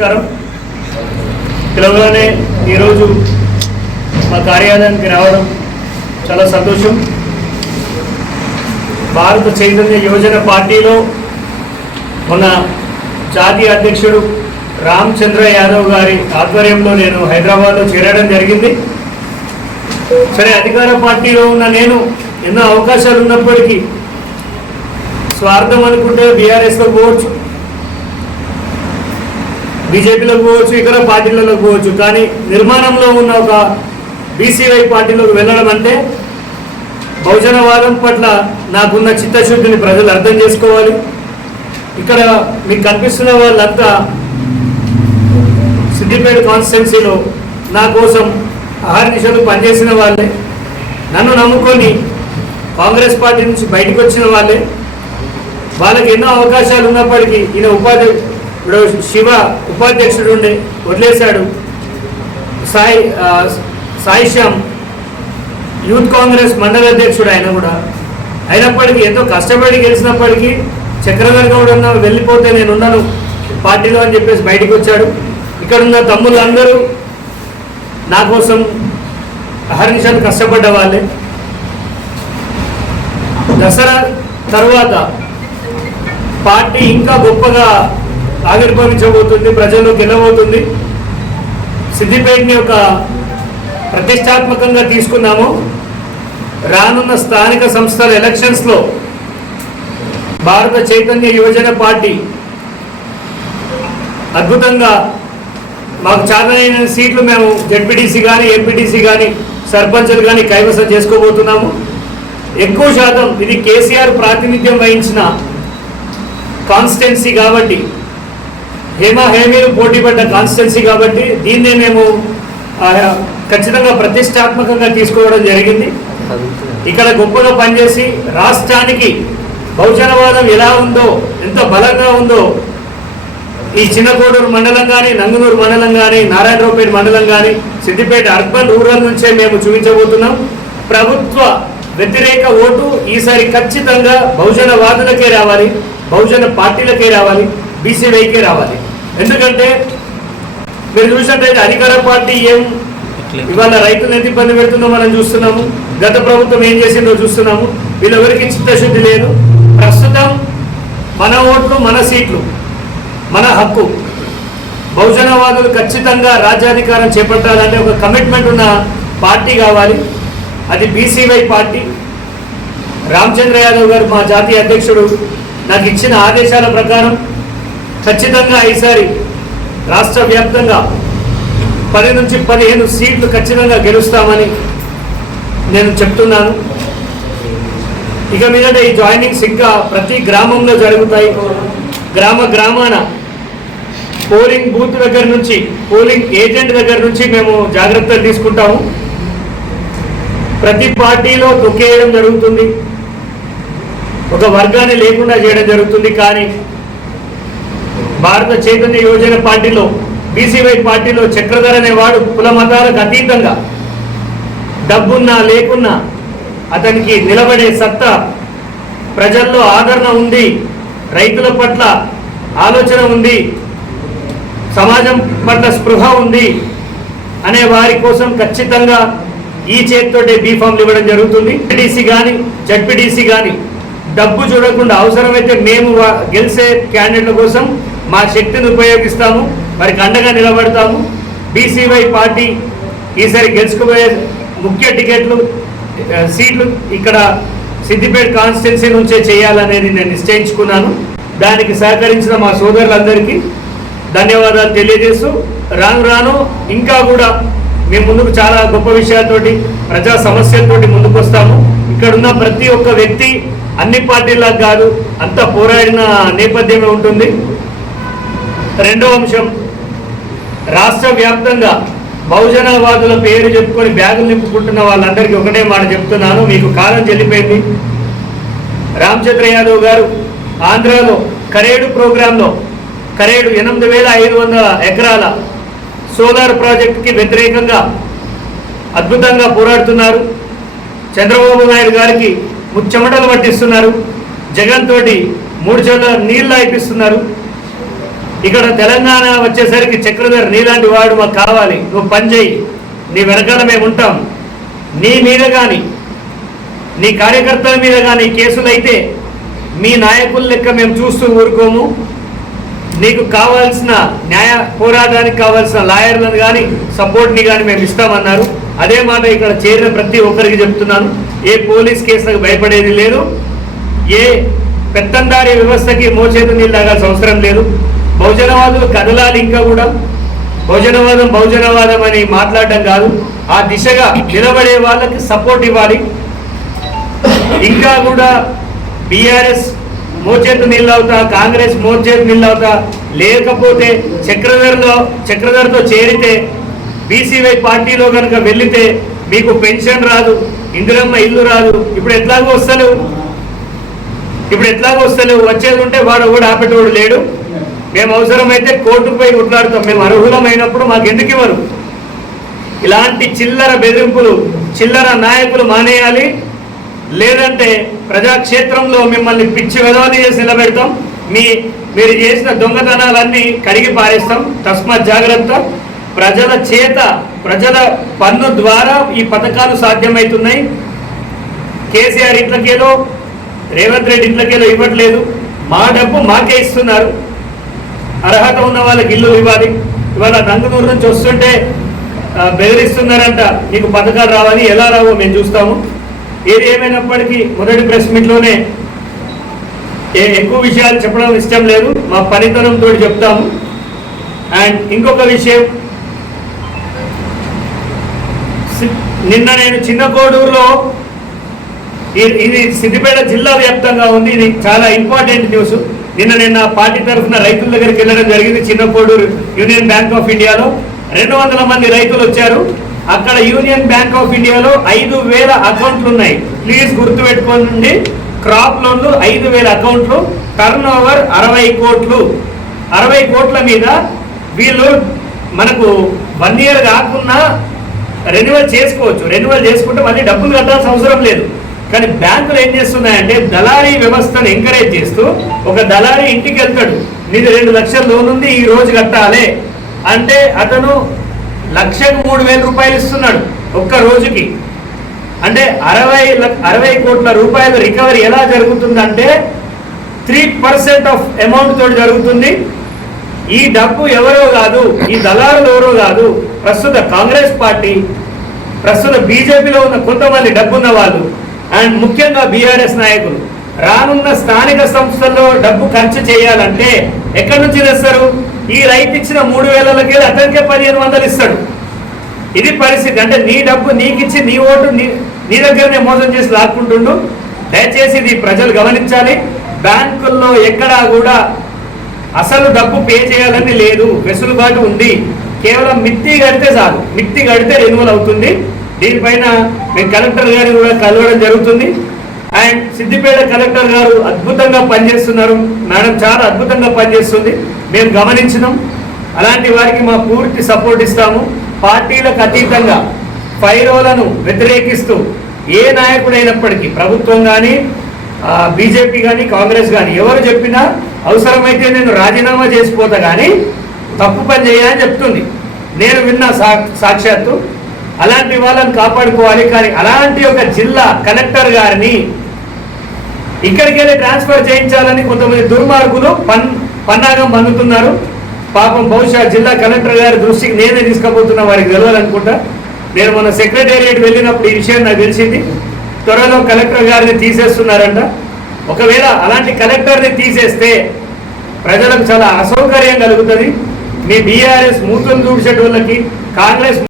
నమస్కారం. పిలవగానే ఈరోజు మా కార్యాలయానికి రావడం చాలా సంతోషం. భారత చైతన్య యువజన పార్టీలో మన జాతీయ అధ్యక్షుడు రామచంద్ర యాదవ్ గారి ఆధ్వర్యంలో నేను హైదరాబాద్లో చేరడం జరిగింది. సరే అధికార పార్టీలో ఉన్న నేను ఎన్నో అవకాశాలు ఉన్నప్పటికీ స్వార్థం అనుకుంటే బీఆర్ఎస్లో పోవచ్చు. బీజేపీలోకి పోవచ్చు ఇతర పార్టీలలోకి పోవచ్చు. కానీ నిర్మాణంలో ఉన్న ఒక బీసీవై పార్టీలోకి వెళ్ళడం అంటే బహుజనవాదం పట్ల నాకున్న చిత్తశుద్ధిని ప్రజలు అర్థం చేసుకోవాలి. ఇక్కడ మీకు కనిపిస్తున్న వాళ్ళంతా సిద్దిపేట కాన్స్టిట్యున్సీలో నా కోసం అహర్నిశలు పనిచేసిన వాళ్ళే. నన్ను నమ్ముకొని కాంగ్రెస్ పార్టీ నుంచి బయటకు వచ్చిన వాళ్ళే. వాళ్ళకి ఎన్నో అవకాశాలు ఉన్నప్పటికీ ఈయన ఉపాధి ఇప్పుడు శివ ఉపాధ్యక్షుడు ఉండే వదిలేశాడు. సాయి సాయి శ్యామ్ యూత్ కాంగ్రెస్ మండల అధ్యక్షుడు ఆయన కూడా. అయినప్పటికీ ఎంతో కష్టపడి గెలిచినప్పటికీ చక్రధర్ గౌడ్ అన్న వెళ్ళిపోతే నేను ఉన్నాను పార్టీలో అని చెప్పేసి బయటకు వచ్చాడు. ఇక్కడ ఉన్న తమ్ముళ్ళందరూ నా కోసం అహర్నిషాలు కష్టపడ్డ వాళ్ళే. దసరా తర్వాత పార్టీ ఇంకా గొప్పగా ఆవిర్భవించబోతుంది ప్రజల్లోకి వెళ్ళబోతుంది సిద్దిపేటని ఒక ప్రతిష్టాత్మకంగా తీసుకున్నాము. రానున్న స్థానిక సంస్థల ఎలక్షన్స్లో భారత చైతన్య యువజన పార్టీ అద్భుతంగా మాకు చాలైన సీట్లు మేము జడ్పీటీసీ కానీ ఎంపీటీసీ కానీ సర్పంచులు కానీ కైవసం చేసుకోబోతున్నాము. ఎక్కువ శాతం ఇది కేసీఆర్ ప్రాతినిధ్యం వహించిన కాన్స్టిట్యున్సీ కాబట్టి హేమ హేమీలు పోటీ పడ్డ కాన్స్టిట్యున్సీ కాబట్టి దీన్నే మేము ఖచ్చితంగా ప్రతిష్టాత్మకంగా తీసుకోవడం జరిగింది. ఇక్కడ గొప్పగా పనిచేసి రాష్ట్రానికి బహుజనవాదం ఎలా ఉందో ఎంత బలంగా ఉందో ఈ చిన్నకోడూరు మండలం కానీ నంగునూరు మండలం కానీ నారాయణరావుపేట మండలం కానీ సిద్దిపేట అర్బన్ రూరల్ నుంచే మేము చూపించబోతున్నాం. ప్రభుత్వ వ్యతిరేక ఓటు ఈసారి ఖచ్చితంగా బహుజనవాదులకే రావాలి బహుజన పార్టీలకే రావాలి బీసీవైకే రావాలి. ఎందుకంటే మీరు చూసినట్టయితే అధికార పార్టీ ఏం ఇవాళ రైతులను ఎంత ఇబ్బంది పెడుతుందో మనం చూస్తున్నాము. గత ప్రభుత్వం ఏం చేసిందో చూస్తున్నాము. వీళ్ళెవరికి చిత్తశుద్ధి లేదు. ప్రస్తుతం మన ఓట్లు మన సీట్లు మన హక్కు. బహుజనవాదులు ఖచ్చితంగా రాజ్యాధికారం చేపట్టాలంటే ఒక కమిట్మెంట్ ఉన్న పార్టీ కావాలి. అది బీసీవై పార్టీ. రామచంద్ర యాదవ్ గారు మా జాతీయ అధ్యక్షుడు. నాకు ఇచ్చిన ఆదేశాల ప్రకారం ఖచ్చితంగా ఈసారి రాష్ట్ర వ్యాప్తంగా పది నుంచి పదిహేను సీట్లు ఖచ్చితంగా గెలుస్తామని నేను చెప్తున్నాను. ఇక మీదట ఈ జాయినింగ్స్ ఇంకా ప్రతి గ్రామంలో జరుగుతాయి. గ్రామ గ్రామాన పోలింగ్ బూత్ దగ్గర నుంచి పోలింగ్ ఏజెంట్ దగ్గర నుంచి మేము జాగ్రత్తలు తీసుకుంటాము. ప్రతి పార్టీలో తొక్కేయడం జరుగుతుంది. ఒక వర్గాన్ని లేకుండా చేయడం జరుగుతుంది. కానీ భారత చైతన్య యోజన పార్టీలో బీసీవై పార్టీలో చక్రధర్ అనేవాడు కుల మతాలకు అతీతంగా డబ్బున్నా లేకున్నా అతనికి నిలబడే సత్తా ప్రజల్లో ఆదరణ ఉంది రైతుల పట్ల ఆలోచన ఉంది సమాజం పట్ల స్పృహ ఉంది అనే వారి కోసం ఖచ్చితంగా ఈ చేతితోటే బీఫామ్లు ఇవ్వడం జరుగుతుంది. డిసి కానీ జడ్పీడీసీ కానీ డబ్బు చూడకుండా అవసరమైతే మేము వా- గెలిచే క్యాండిడేట్ల కోసం మా శక్తిని ఉపయోగిస్తాము వారికి అండగా నిలబడతాము. బీసీవై పార్టీ ఈసారి గెలుచుకుపోయే ముఖ్య టికెట్లు సీట్లు ఇక్కడ సిద్దిపేట కాన్స్టిట్యున్సీ నుంచే చేయాలనేది నేను నిశ్చయించుకున్నాను. దానికి సహకరించిన మా సోదరులందరికీ ధన్యవాదాలు తెలియజేస్తూ రాను రాను ఇంకా కూడా మేము ముందుకు చాలా గొప్ప విషయాలతోటి ప్రజా సమస్యలతోటి ముందుకు వస్తాము ఇక్కడ ఉన్న ప్రతి ఒక్క వ్యక్తి అన్ని పార్టీలకు కాదు అంతా పోరాడిన నేపథ్యమే ఉంటుంది. రెండో అంశం. రాష్ట్ర వ్యాప్తంగా బహుజనవాదుల పేరు చెప్పుకొని బ్యాగులు నింపుకుంటున్న వాళ్ళందరికీ ఒకటే మాట చెప్తున్నాను. మీకు కాలం చెల్లిపోయింది. రామచంద్ర యాదవ్ గారు ఆంధ్రాలో కరేడు ప్రోగ్రాంలో కరేడు ఎనిమిది వేల ఐదు వందల ఎకరాల సోలార్ ప్రాజెక్టుకి వ్యతిరేకంగా అద్భుతంగా పోరాడుతున్నారు. చంద్రబాబు నాయుడు గారికి ముచ్చెమటలు పట్టిస్తున్నారు. జగన్ తోటి మూడు చోట్ల నీళ్ళు అయిపిస్తున్నారు ఇక్కడ తెలంగాణ వచ్చేసరికి చక్రధర్ నీలాంటి వాడు మాకు కావాలి. నువ్వు పని చేయి నీ వెనకాల మేము ఉంటాం. నీ మీద కానీ నీ కార్యకర్తల మీద కానీ కేసులు అయితే మీ నాయకుల లెక్క మేము చూస్తూ ఊరుకోము. నీకు కావాల్సిన న్యాయ పోరాటానికి కావాల్సిన లాయర్లను కానీ సపోర్ట్ని కానీ మేము ఇస్తామన్నారు. అదే మాట ఇక్కడ చేరిన ప్రతి ఒక్కరికి చెప్తున్నాను. ఏ పోలీస్ కేసులకు భయపడేది లేదు. ఏ పెత్తందారి వ్యవస్థకి మోచేతు నీళ్ళు తాగాల్సిన అవసరం లేదు. బహుజనవాదులు కదలాలి ఇంకా కూడా. బహుజనవాదం బహుజనవాదం అని మాట్లాడడం కాదు. ఆ దిశగా నిలబడే వాళ్ళకి సపోర్ట్ ఇవ్వాలి. ఇంకా కూడా బీఆర్ఎస్ మోచేతు నిల్లవుతా కాంగ్రెస్ మోచేతు నిల్లవుతా లేకపోతే చక్రధరలో చక్రధరతో చేరితే బీసీవై పార్టీలో కనుక వెళ్ళితే మీకు పెన్షన్ రాదు ఇందిరమ్మ ఇల్లు రాదు. ఇప్పుడు ఎట్లాగో వస్తలేవు. ఇప్పుడు ఎట్లాగో వస్తలేవు. వచ్చేది ఉంటే వాడు కూడా ఆపేటోడు లేడు. మేము అవసరమైతే కోర్టుపై కొట్లాడుతాం. మేము అర్హులమైనప్పుడు మాకు ఎందుకు ఇవ్వరు? ఇలాంటి చిల్లర బెదిరింపులు చిల్లర నాయకులు మానేయాలి. లేదంటే ప్రజాక్షేత్రంలో మిమ్మల్ని పిచ్చి విధవని చేసి నిలబెడతాం. మీ మీరు చేసిన దొంగతనాలన్నీ కడిగి పారేస్తాం. తస్మాత్ జాగ్రత్త. ప్రజల చేత ప్రజల పన్ను ద్వారా ఈ పథకాలు సాధ్యమవుతున్నాయి కేసీఆర్ ఇంట్లకేలో రేవంత్ రెడ్డి ఇంట్లకేలో ఇవ్వట్లేదు. మా డబ్బు మాకే ఇస్తున్నారు. అర్హత ఉన్న వాళ్ళకి ఇల్లు ఇవ్వాలి. ఇవాళ నంగునూరు నుంచి వస్తుంటే బెదిరిస్తున్నారంట మీకు పథకాలు రావాలి ఎలా రావో మేము చూస్తాము. ఏది ఏమైనప్పటికీ మొదటి ప్రెస్ మీట్లోనే ఏ ఎక్కువ విషయాలు చెప్పడం ఇష్టం లేదు. మా పనితనంతో చెప్తాము. అండ్ ఇంకొక విషయం నిన్న నేను చిన్న కోడూరులో ఇది సిద్దిపేట జిల్లా వ్యాప్తంగా ఉంది. ఇది చాలా ఇంపార్టెంట్ న్యూస్. నిన్న నిన్న పార్టీ తరఫున రైతుల దగ్గరికి వెళ్ళడం జరిగింది. చిన్నకోడూరు యూనియన్ బ్యాంక్ ఆఫ్ ఇండియాలో రెండు వందల మంది రైతులు వచ్చారు. అక్కడ యూనియన్ బ్యాంక్ ఆఫ్ ఇండియాలో ఐదు వేల అకౌంట్లు ఉన్నాయి. ప్లీజ్ గుర్తుపెట్టుకోండి. క్రాప్ లోన్లు ఐదు వేల అకౌంట్లు టర్న్ ఓవర్ అరవై కోట్లు. అరవై కోట్ల మీద వీళ్ళు మనకు వన్ ఇయర్ కాకుండా రెన్యువల్ చేసుకోవచ్చు. రెన్యువల్ చేసుకుంటే మళ్ళీ డబ్బులు కట్టాల్సిన అవసరం లేదు. కానీ బ్యాంకులు ఏం చేస్తున్నాయంటే దళారీ వ్యవస్థను ఎంకరేజ్ చేస్తూ ఒక దళారీ ఇంటికి వెళ్తాడు. నీది రెండు లక్షల లోన్ ఉంది ఈ రోజు కట్టాలి. అంటే అతను లక్షకు మూడు వేల రూపాయలు ఇస్తున్నాడు ఒక్క రోజుకి. అంటే అరవై అరవై కోట్ల రూపాయల రికవరీ ఎలా జరుగుతుందంటే త్రీ పర్సెంట్ ఆఫ్ అమౌంట్ తోటి జరుగుతుంది. ఈ డబ్బు ఎవరో కాదు ఈ దళారులు ఎవరో కాదు ప్రస్తుత కాంగ్రెస్ పార్టీ ప్రస్తుత బీజేపీలో ఉన్న కొంతమంది డబ్బున్న వాళ్ళు అండ్ ముఖ్యంగా బీఆర్ఎస్ నాయకులు. రానున్న స్థానిక సంస్థల్లో డబ్బు ఖర్చు చేయాలంటే ఎక్కడి నుంచి తెస్తారు? ఈ రైతు ఇచ్చిన మూడు వేలకి అతనికే పదిహేను వందలు ఇస్తాడు. ఇది పరిస్థితి. అంటే నీ డబ్బు నీకిచ్చి నీ ఓటు నీ నీ దగ్గరనే మోసం చేసి లాక్కుంటుండు. దయచేసి ఇది ప్రజలు గమనించాలి. బ్యాంకుల్లో ఎక్కడా కూడా అసలు డబ్బు పే చేయాలని లేదు. వెసులుబాటు ఉంది. కేవలం మిత్తి కడితే చాలు. మిత్తి కడితే రెన్యువల్ అవుతుంది. దీనిపైన మేము కలెక్టర్ గారిని కూడా కలవడం జరుగుతుంది. అండ్ సిద్దిపేట కలెక్టర్ గారు అద్భుతంగా పనిచేస్తున్నారు. మేడం చాలా అద్భుతంగా పనిచేస్తుంది. మేము గమనించినాం. అలాంటి వారికి మా పూర్తి సపోర్ట్ ఇస్తాము. పార్టీలకు అతీతంగా ఫైరోలను వ్యతిరేకిస్తూ ఏ నాయకుడైనప్పటికీ ప్రభుత్వం కానీ బీజేపీ కానీ కాంగ్రెస్ కానీ ఎవరు చెప్పినా అవసరమైతే నేను రాజీనామా చేసిపోతా కానీ తప్పు పని చేయని చెప్తుంది. నేను విన్న సా సాక్షాత్తు అలాంటి వాళ్ళని కాపాడుకోవాలి కానీ అలాంటి ఒక జిల్లా కలెక్టర్ గారిని ఇక్కడికి వెళ్ళి ట్రాన్స్ఫర్ చేయించాలని కొంతమంది దుర్మార్గులు పన్ పన్నాగం పన్నుతున్నారు పాపం బహుశా జిల్లా కలెక్టర్ గారి దృష్టికి నేనే తీసుకుపోతున్నా వారికి తెలియాలనుకుంటా నేను మన సెక్రటేరియట్ వెళ్ళినప్పుడు ఈ విషయం నాకు తెలిసింది. త్వరలో కలెక్టర్ గారిని తీసేస్తున్నారంట. ఒకవేళ అలాంటి కలెక్టర్ని తీసేస్తే ప్రజలకు చాలా అసౌకర్యం కలుగుతుంది. మీ బీఆర్ఎస్ మూతులు చూసేటోళ్ళకి కాంగ్రెస్